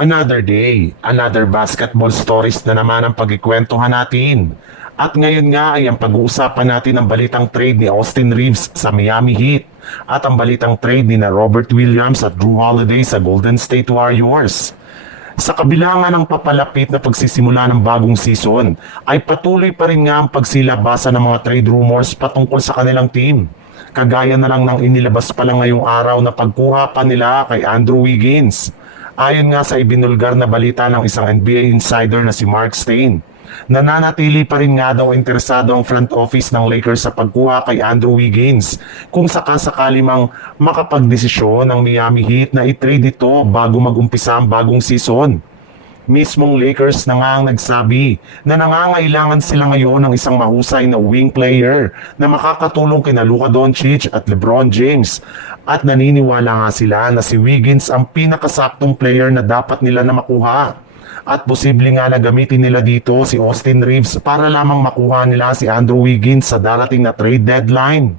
Another day, another basketball stories na naman ang pagkikwentuhan natin. At ngayon nga ay ang pag-uusapan natin ang balitang trade ni Austin Reeves sa Miami Heat at ang balitang trade ni na Robert Williams at Drew Holiday sa Golden State Warriors. Sa kabila nga ng papalapit na pagsisimula ng bagong season, ay patuloy pa rin nga ang pagsilabasa ng mga trade rumors patungkol sa kanilang team. Kagaya na lang ng inilabas pa lang ngayong araw na pagkuha pa nila kay Andrew Wiggins. Ayon nga sa ibinulgar na balita ng isang NBA insider na si Mark Stein, nananatili pa rin nga daw interesado ang front office ng Lakers sa pagkuha kay Andrew Wiggins kung sakasakali mang makapagdesisyon ng Miami Heat na i-trade ito bago mag-umpisa ang bagong season. Mismong Lakers na nga ang nagsabi na nangangailangan sila ngayon ng isang mahusay na wing player na makakatulong kina Luka Doncic at LeBron James, at naniniwala nga sila na si Wiggins ang pinakasaktong player na dapat nila na makuha. At posible nga na gamitin nila dito si Austin Reeves para lamang makuha nila si Andrew Wiggins sa darating na trade deadline.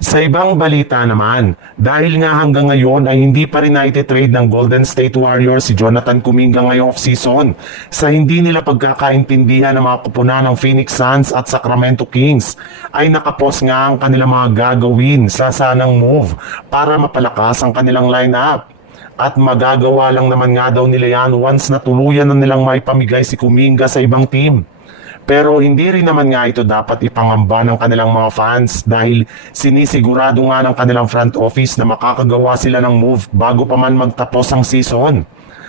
Sa ibang balita naman, dahil nga hanggang ngayon ay hindi pa rin na-trade ng Golden State Warriors si Jonathan Kuminga ngayong off-season sa hindi nila pagkakaintindihan ng mga kupunan ng Phoenix Suns at Sacramento Kings, ay nakapost nga ang kanilang mga gagawin sa sanang move para mapalakas ang kanilang lineup. At magagawa lang naman nga daw nila yan once na tuluyan na nilang maipamigay si Kuminga sa ibang team. Pero hindi rin naman nga ito dapat ipangamba ng kanilang mga fans dahil sinisigurado nga ng kanilang front office na makakagawa sila ng move bago pa man magtapos ang season.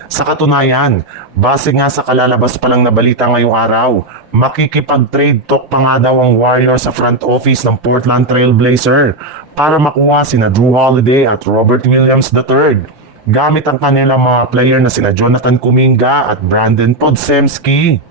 Sa katunayan, base nga sa kalalabas pa lang na balita ngayong araw, makikipag-trade talk pa nga daw ang Warriors sa front office ng Portland Trail Blazer para makuha sina Drew Holiday at Robert Williams III, gamit ang kanilang mga player na sina Jonathan Kuminga at Brandon Podziemski.